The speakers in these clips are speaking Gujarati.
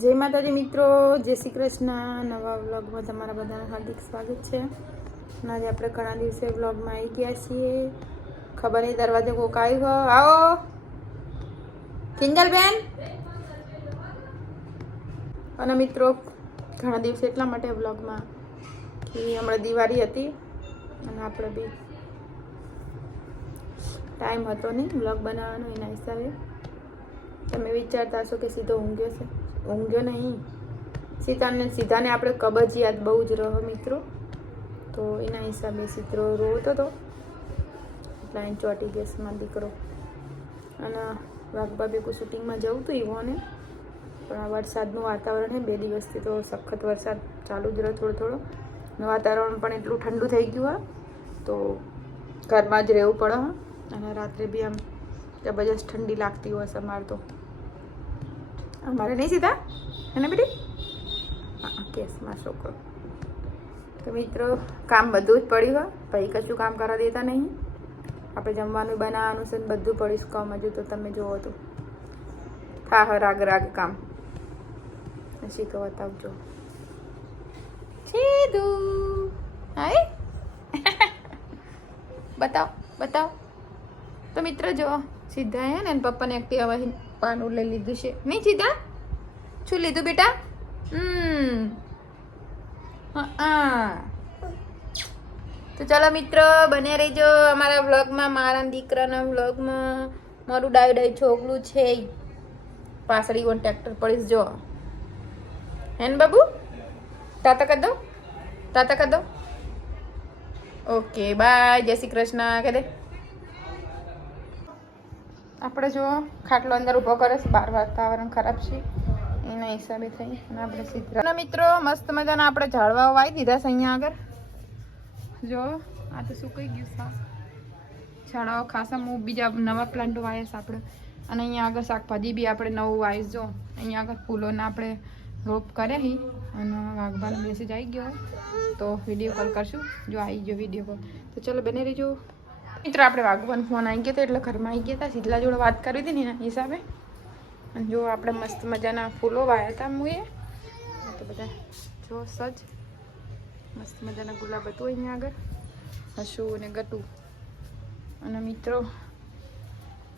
જય માતાજી મિત્રો, જય શ્રી કૃષ્ણ. નવા વ્લોગમાં તમારા બધાનું હાર્દિક સ્વાગત છે. આજે આપણે ઘણા દિવસે વ્લોગમાં આવી ગયા છીએ. ખબર નહીં, દરવાજે કોક આવ્યો આવો. કિંજલબેન અને મિત્રો, ઘણા દિવસે એટલા માટે વ્લોગમાં કે હમણાં દિવાળી હતી. અને આપણે બી ટાઈમ હતો નહીં વ્લોગ બનાવવાનો એના હિસાબે. તમે વિચારતા હશો કે સીધો ઊંઘ્યો છે. ઊંઘ્યો નહીં. સીતાને, સીધાને આપણે કબજિયાત બહુ જ રહો મિત્રો. તો એના હિસાબે સીતરો રોતો હતો એટલે ચોટી ગેસમાં દીકરો. અને વાઘબાબે કોઈ શૂટિંગમાં જવું હતું ઈવોને. પણ આ વરસાદનું વાતાવરણ છે, બે દિવસથી તો સખત વરસાદ ચાલુ જ રહ્યો થોડો થોડો. વાતાવરણ પણ એટલું ઠંડુ થઈ ગયું, હા. તો ઘરમાં જ રહેવું પડે અને રાત્રે બી આમ જબરજસ્ત ઠંડી લાગતી હોય અમારે તો. અમારે નહીં સીધા? એને બેટી? હા કેસમાં છોકરો. તો મિત્રો, કામ બધું જ પડ્યું હોય ભાઈ કશું કામ કરવા દેતા નહીં. આપણે જમવાનું બનાવવાનું છે બધું પડીશું કામ હજુ તો તમે જુઓ તો. થા રાગ રાગ કામ. પછી તો બતાવજો. સીધું હાય બતાવ બતાવ. તો મિત્ર જો સીધા હે ને પપ્પાને પપ્પાને એક્ટિવા પાનું લઈ લીધું છે. નહીં સીધા શું લીધું બેટા? હમ. તો ચાલો મિત્ર, બને રહેજો અમારા વ્લોગમાં, મારા દીકરાના વ્લોગમાં. મારું ડાય ડાય છોકરું છે. પાસળી કોણ ટ્રેક્ટર પડીશ, જો. હેન બાબુ? તાતા કર દો. તાતા કર દો. Okay, bye. જય શ્રી કૃષ્ણ. કહે દે. આપણે જો ખાટલો અંદર ઊભો કરે છે બહાર વાતાવરણ ખરાબ છે. એના હિસાબે થઈ. અને આપણે સીધા મિત્રો, મસ્ત મજાના આપણે ઝાડવા વાવી દીધા છે અહીંયા આગળ. જો આ તો સુકાઈ ગયું છે ઝાડવા ખાસા હું બીજા નવા પ્લાન્ટો વાવ્યા આપણે. અને અહીંયા આગળ શાકભાજી બી આપણે નવું વાવીશ જો, અહીંયા આગળ ફૂલોના આપણે રોપ કરે હી. અને વાઘબાનો મેસેજ આવી ગયો. તો વીડિયો કોલ કરશું. જો આવી ગયો વીડિયો કોલ. તો ચલો બને રહેજો. મિત્રો, આપણે વાઘબાન ફોન આવી ગયો હતા એટલે ઘરમાં આવી ગયા હતા. શીતલા જોડે વાત કરી હતી ને એના હિસાબે. અને જો આપણે મસ્ત મજાના ફૂલો વાયા હતા મુએ. તો બધા જો સજ. મસ્ત મજાના ગુલાબ હતું અહીંયા આગળ. હશુ અને ગટું. અને મિત્રો,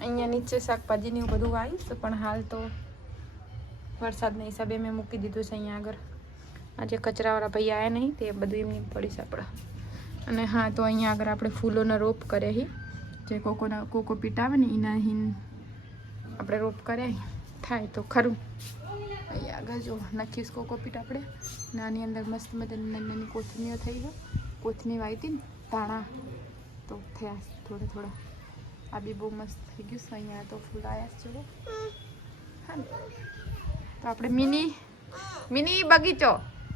અહીંયા નીચે શાકભાજીને એવું બધું વાવીશ પણ હાલ તો વરસાદના હિસાબે મેં મૂકી દીધું છે અહીંયા આગળ. આજે કચરાવાળા ભાઈ આવ્યા નહીં, તે બધું એમની પડીશ આપણે. અને હા, તો અહીંયા આગળ આપણે ફૂલોના રોપ કરે હી. જે કોકોના કોકોપીટ આવે ને એના હિન આપણે રોપ કરે થાય તો ખરું. અહીંયા આગળ જો નાખીશ કોકોપીટ આપણે. નાની અંદર મસ્ત મજાની નાની નાની કોથમીઓ થઈ ગયો કોથમી વાવી હતી ને તાણા તો થયા થોડા થોડા. આ બી બહુ મસ્ત થઈ ગયું છે. અહીંયા તો ફૂલ આવ્યા છે હા તો આપણે મિની મિની બગીચો.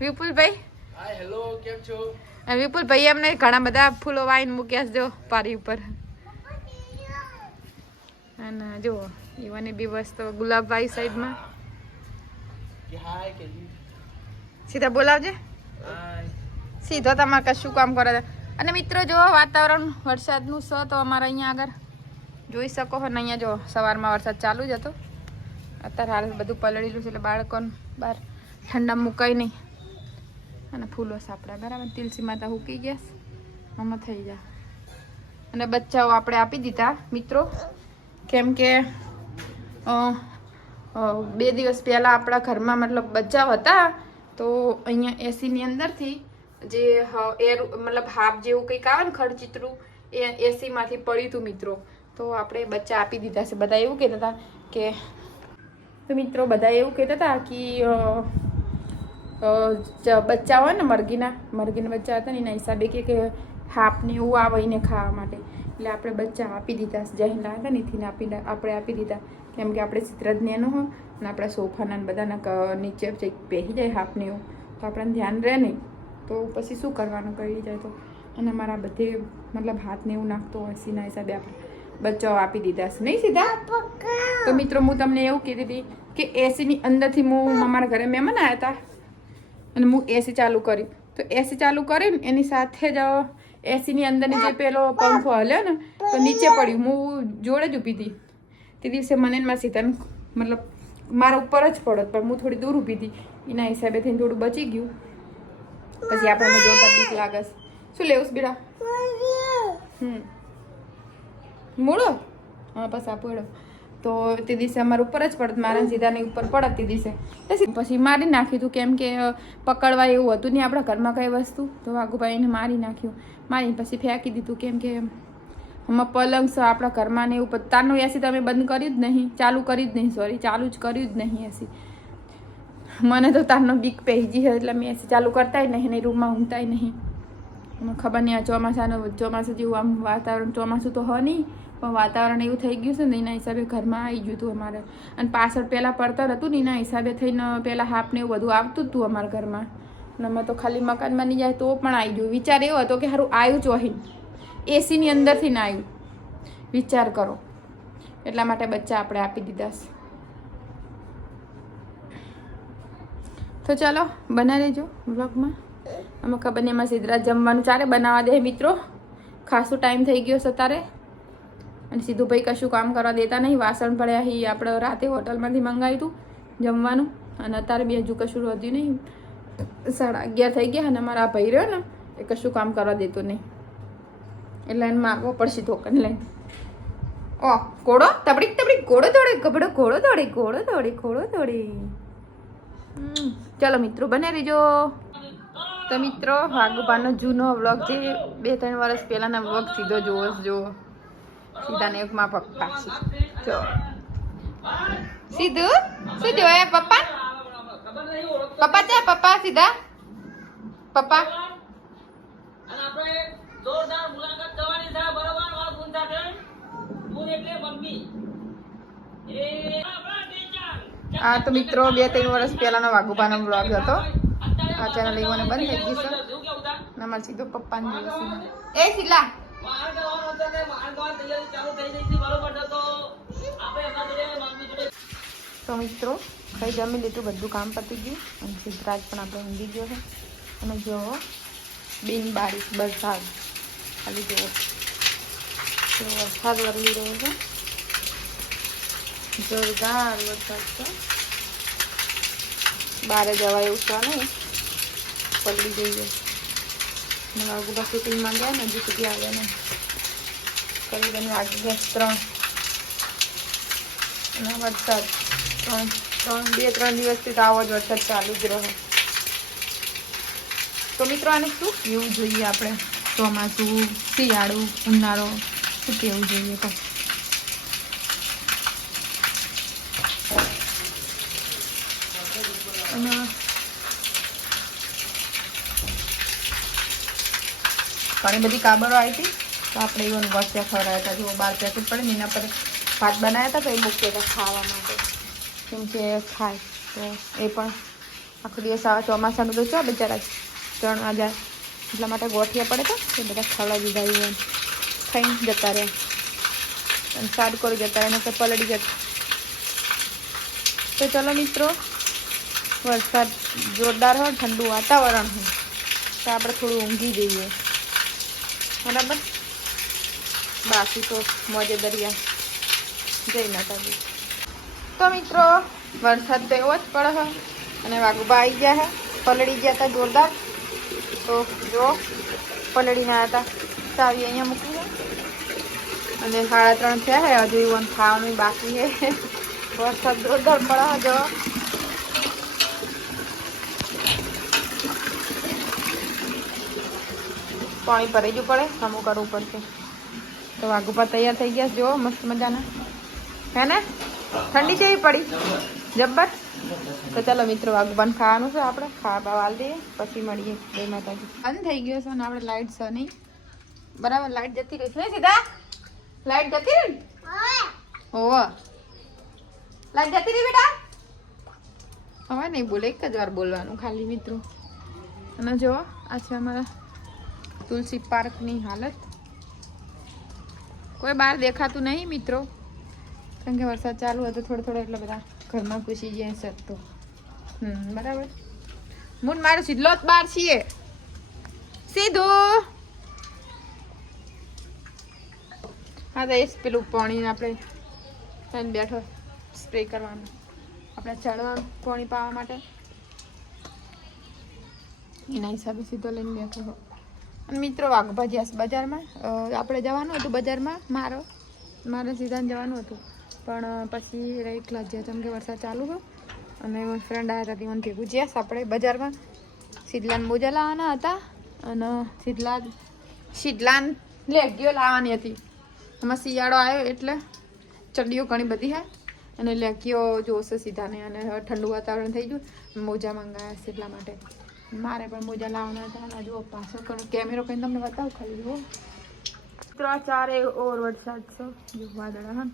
વિપુલભાઈ? હાય હેલો કેમ છો? અને વિપુલભાઈ એમને ઘણા બધા ફૂલો વાઈન મૂક્યા જો, પારી ઉપર. અને જુઓ ઈવાની બી વસ્તુ ગુલાબભાઈ સાઈડમાં. સીધા બોલાવજે. સીધો તમારે કશું કામ કરે અને મિત્રો, જો, વાતાવરણ વરસાદનું છે, તો અમારે અહીંયા આગળ જોઈ શકો છો ને, અહીંયા જો, સવારમાં વરસાદ ચાલુ જ હતો. અત્યારે હાલ બધું પલળેલું છે, એટલે બાળકોને બહાર ઠંડા મુકાય નહીં. અને ફૂલો સાપડા બરાબર? તુલસી માતા હુકી ગયા. આમાં થઈ જાય અને બચ્ચાઓ આપણે આપી દીધા, મિત્રો. કેમ કે બે દિવસ પહેલાં આપણા ઘરમાં મતલબ બચ્ચાઓ હતા, તો અહીંયા એસીની અંદરથી જે એર, મતલબ હાફ જેવું કંઈક આવે ને ખડચિત્રું, એ એસીમાંથી પડ્યું હતું, મિત્રો. તો આપણે બચ્ચા આપી દીધા છે. બધા એવું કહેતા હતા કે, તો મિત્રો, બધા એવું કહેતા હતા કે જ- બચ્ચા હોય ને મરઘીના મરઘીના બચ્ચા હતા ને એના હિસાબે કે હાફને એવું આવે એને ખાવા માટે. એટલે આપણે બચ્ચા આપી દીધા જહેલા હતા ને એથી આપી આપણે આપી દીધા. કેમ કે આપણે ચિત્રજ્ઞ એનું હોય અને આપણા સોફાના બધાના નીચે બેસી જાય હાફને એવું. તો આપણને ધ્યાન રહે નહીં. તો પછી શું કરવાનું? કરી જાય તો. અને મારા બધે મતલબ હાથને એવું નાખતો હોય સીના હિસાબે આપણે બચ્ચાઓ આપી દીધા છે. નહીં સીધા? તો મિત્રો હું તમને એવું કહેતી હતી કે એસીની અંદરથી હું અમારા ઘરે મહેમાન આવ્યા હતા. અને હું એસી ચાલુ કરી. તો એસી ચાલુ કરીને એની સાથે જ એસીની અંદરની જે પેલો પંખો હલ્યો ને, તો નીચે પડ્યું. હું જોડે જ ઊભી હતી. તે દિવસે મને મારા સીતાને મતલબ મારા ઉપર જ પડત, પણ હું થોડી દૂર ઊભી હતી. એના હિસાબે થઈને થોડું બચી ગયું. પછી આપણને જોતા બીક લાગસ. શું લેવું બેટા? હમ. મૂળો? હા, બસ આપો તો તે દિવસે અમારે ઉપર જ પડત, મારા સીધાની ઉપર પડત તે દિવસે. પછી મારી નાખ્યું હતું કેમ કે પકડવા એવું હતું નહીં આપણા ઘરમાં કઈ વસ્તુ. તો વાઘુભાઈને મારી નાખ્યું. મારીને પછી ફેંકી દીધું કેમ કે આમાં પલંગ છે આપણા ઘરમાં ને એવું પણ તારનું એસી તમે બંધ કર્યું જ નહીં. ચાલુ કર્યું જ નહીં સોરી ચાલુ જ કર્યું જ નહીં એસી. મને તો તારનો બીક પહેજી એટલે મેં એસી ચાલુ કરતાય નહીં ને રૂમમાં ઊંઘતાય નહીં. ખબર નહીં આ ચોમાસાનું ચોમાસું જેવું આમ વાતાવરણ ચોમાસું તો હ નહીં. પણ વાતાવરણ એવું થઈ ગયું છે ને, એના હિસાબે ઘરમાં આવી ગયું હતું અમારે. અને પાછળ પહેલાં પડતર હતું ને, એના હિસાબે થઈને પહેલાં હાફ ને એવું બધું આવતું હતું અમારા ઘરમાં. અને અમે તો ખાલી મકાન બની જાય તો પણ આવી ગયું. વિચાર એવો હતો કે સારું આવ્યું જ વહીન એસીની અંદરથી ના આવ્યું વિચાર કરો. એટલા માટે બચ્ચા આપણે આપી દીધા છે. તો ચાલો બના લેજો વ્લોગમાં. અમે ખબર નહીં એમાં સિદ્ધરાજ જમવાનું ચારે બનાવવા દે મિત્રો. ખાસું ટાઈમ થઈ ગયો છે તારે. અને સીધું ભાઈ કશું કામ કરવા દેતા નહીં. વાસણ પડ્યા હી આપણે રાતે હોટલમાંથી મંગાવ્યું હતું જમવાનું. અને અત્યારે બી હજુ કશું વધ્યું નહીં. સાડા અગિયાર થઈ ગયા અને મારા ભાઈ રહ્યો ને, એ કશું કામ કરવા દેતો નહીં. એટલે એને માગવો પડશે ધોકન લઈને. ઓ, ઘોડો, તબડીક તબડીક, ઘોડો દોડે ગબડો ઘોડો દોડે ઘોડો દોડે ઘોડો દોડે. ચાલો મિત્રો, બને રહેજો. તો મિત્રો, વાઘુબાનો જૂનો વ્લોગ જે બે, ત્રણ વર્ષ પહેલાના વ્લોગ સીધો જોવો જ જોવો સીધા ને એકમાં પપ્પા જો સીધું શું જોયે પપ્પા પપ્પા ચા પપ્પા સીધા પપ્પા જોરદાર મુલાકાત કરવાની છે બરોબર વાત ગુણ સાથે ગુણ એટલે મમ્મી એ આપણા ટીચર આ તો મિત્રો બે ત્રણ વર્ષ પહેલાનો વાઘુબાનો બ્લોગ હતો. આ ચેનલ મને બંધ થઈ ગઈ છે. નંબર સીધો પપ્પાને જોયો છે. એ શીલા તો મિત્રો કઈ જમી લીધું, બધું કામ પતી ગયું. અને સિદ્ધરાજ પણ આપણે ઊંઘી ગયો છે. અને જો બિન બારીશ વરસાદ ખાલી જુઓ. તો વરસાદ વરલી રહ્યો છે. જોરદાર વરસાદ છે. બહાર જવાય એવું છે નહીં. પલળી જઈએ અને વાગુબા શૂટિંગમાં ગયા ને હજી સુધી આવ્યા નહીં. કરીબન વાગી ગયા ત્રણ. અને વરસાદ ત્રણ ત્રણ, બે, ત્રણ દિવસથી તો આવો જ વરસાદ ચાલુ જ રહે. તો મિત્રો, આને શું કેવું જોઈએ આપણે? ચોમાસું, શિયાળું, ઉનાળો, શું કેવું જોઈએ તો અને ઘણી બધી કાબરો આવી હતી. તો આપણે એવું વસ્યા ખવડાવ્યા હતા. જો બાર પેકેટ પડે એના પર ભાત બનાવ્યા હતા તો એ મૂક્યા હતા ખાવા માટે. કેમ કે ખાય, તો એ પણ આખો દિવસ આવા ચોમાસાનું તો ચો બિચારા ત્રણ હજાર એટલા માટે ગોઠિયા પડે તો એ બધા ખવડાવી દીધા એવું ખાઈને જતા રહ્યા. અને સારું કરી જતા એને પલળી જતા તો ચલો મિત્રો, વરસાદ જોરદાર હોય, ઠંડુ વાતાવરણ હોય, તો આપણે થોડું ઊંઘી જઈએ. બરાબર? બાકી તો મોજે દરિયા. જય માતાજી. તો મિત્રો, વરસાદ તો એવો જ પડે અને વાઘુબા આવી ગયા હે. પલળી ગયા હતા જોરદાર. તો જો, પલળીને આવ્યા હતા ચાવી અહીંયા મૂકી અને સાડા ત્રણ થયા હે. હજુ એવું ખાવાનું બાકી હે. વરસાદ જોરદાર પડે જો. પાણી ભરાઈ જવું પડે અમુક કરવું પડશે. તો વાઘુપા તૈયાર થઈ ગયા જુઓ, મસ્ત મજાના. હે ને? ઠંડી જેવી પડી? જબ્બર? તો ચાલો મિત્રો વાઘુબાન ખાવાનું છે આપણે. ખાવા બાવા દઈએ, પછી મળીએ. બે માતાજી. બંધ થઈ ગયો છે અને આપણે લાઈટ છે નહીં. બરાબર, લાઈટ જતી રહી છે. સીધા? લાઇટ જતી રહી હોવ લાઈટ જતી રહી બેટા? હવે નહીં બોલે, એક જ વાર બોલવાનું ખાલી મિત્રો. અને જો આ છે અમારા તુલસી પાર્કની હાલત. કોઈ બહાર દેખાતું નહીં મિત્રો. કારણ કે વરસાદ ચાલુ હતો, થોડો થોડો એટલે બધા ઘરમાં ઘૂસી જાય શકતો હમ, બરાબર. મૂન, મારો સીધલો જ બહાર છીએ. સીધો. હા, તો એ પેલું પાણીને આપણે બેઠો સ્પ્રે કરવાનું. આપણે ચડવા પાણી પાવા માટે. એના હિસાબે સીધો લઈને બેઠો. મિત્રો વાઘભાજી બજારમાં. આપણે જવાનું હતું બજારમાં, મારો. મારે સીધાને જવાનું હતું. પણ પછી પછી એકલા જ્યાં જેમ કે વરસાદ ચાલુ ગયો અને મારી ફ્રેન્ડ આવ્યા હતા મને ભેગું જ્યાં આપણે બજારમાં. શીતલાન મોજા લાવવાના હતા અને શીતલા સીધલાન લેગીઓ લાવવાની હતી. એમાં શિયાળો આવ્યો એટલે ચડીઓ ઘણી બધી હે. અને લેગીઓ જોશે સીધાને અને ઠંડુ વાતાવરણ થઈ ગયું. મોજા મંગાવ્યા છે એટલા માટે. મારે પણ મોજા લાવવાના હતા અને જો પાછો કણ- કેમેરો કઈ તમને બતાવું ખાલી, જુઓ. ત્રણ ચાર એ ઓર વરસાદ છે. જો વાદળા, હા.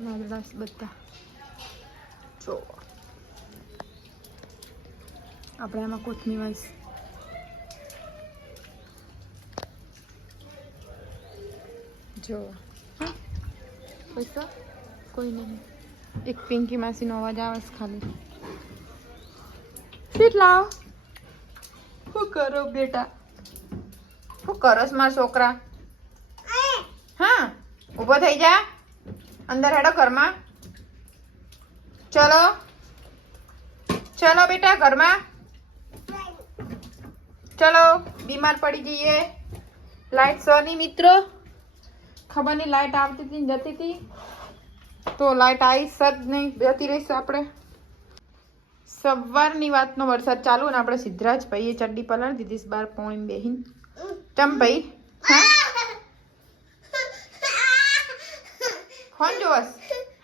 વાદળા બધા. જો આપણે એમાં કોથમી વાઈસ જો પૈસા? કોઈ નહીં. એક પિંકી માસીનો અવાજ આવે ખાલી. કેટલા? કરો બેટા? શું કરસ મારા છોકરા? હા, ઊભો થઈ જા. અંદર હેડો ઘરમાં. ચલો. ચલો બેટા, ઘરમાં. ચલો, બીમાર પડી જઈએ. લાઈટ નહીં મિત્રો. ખબર નહીં, લાઈટ આવતી હતી જતી હતી. તો લાઈટ આવી સજ નહીં જતી રહીશ આપણે. સવારની વાતનો વરસાદ ચાલુ અને આપણે સિદ્ધરાજ ભાઈએ ચડ્ડી પલાળી દીધી બાર, પોણી બેહીન. ચમ ભાઈ? ફોન જોવસ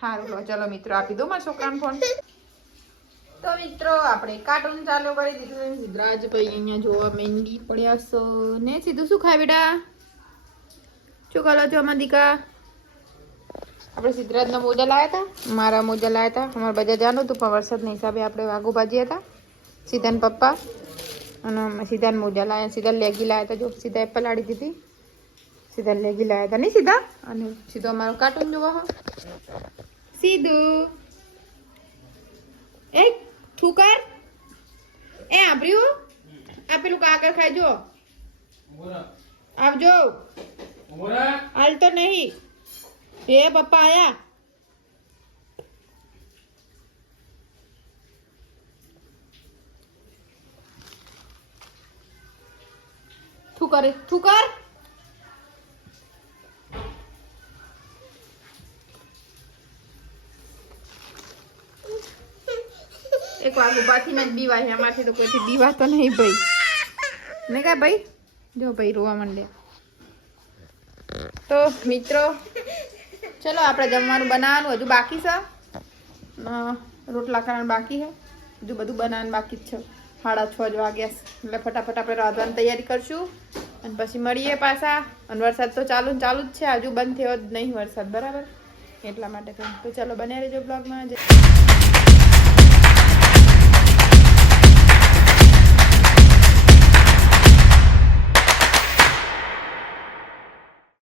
સારું ચલો મિત્રો, આપી દો મારા છોકરાને ફોન. તો મિત્રો, આપણે કાર્ટૂન ચાલુ કરી દીધું સિદ્ધરાજ ભાઈ અહીંયા જોવા મહેંદી પડ્યા છો. ને સીધું શું ખાય બેટા? શું કરો છો અમાદિકા દીકા? આપણે સિદ્ધરાજના મોજા લાવ્યા હતા મારા મોજા લાવ્યા હતા અમારે બજાર જવાનું હતું પણ વરસાદના હિસાબે આપણે વાઘુ ભાજી હતા સીધાન પપ્પા અને સીધાન મોજા લાવ્યા સીધા લેગી લાવ્યા હતા જો સીધા એપલ આડી દીધી. સીધા લેગી લાવ્યા હતા નહીં સીધા અને સીધો અમારો કાર્ટૂન જોવા હો. સીધું. એ થૂકર એ આભર્યું? આ પેલું કાગળ ખાઈ જો આવજો. હાલ તો નહીં. એ પપ્પા આયા તું કરે તું કર એક વાર ઉભાથી જ બીવાય અમારથી તો કોઈથી બીવા તો નહીં ભાઈ ને કા ભાઈ જો ભાઈ રોવા માંડ્યા તો મિત્રો ચલો, આપણે જમવાનું બનાવવાનું. હજુ બાકી છે? રોટલા કરવાનું બાકી છે? હજુ બધું બનાવવાનું બાકી જ છે. સાડા છ જ વાગ્યા એટલે ફટાફટ આપણે રાંધવાની તૈયારી કરશું. અને પછી મળીએ પાછા. અને વરસાદ તો ચાલુ ચાલુ જ છે. હજુ બંધ થયો જ નહીં વરસાદ, બરાબર? એટલા માટે. તો. ચલો, બન્યા રહેજો બ્લોગમાં.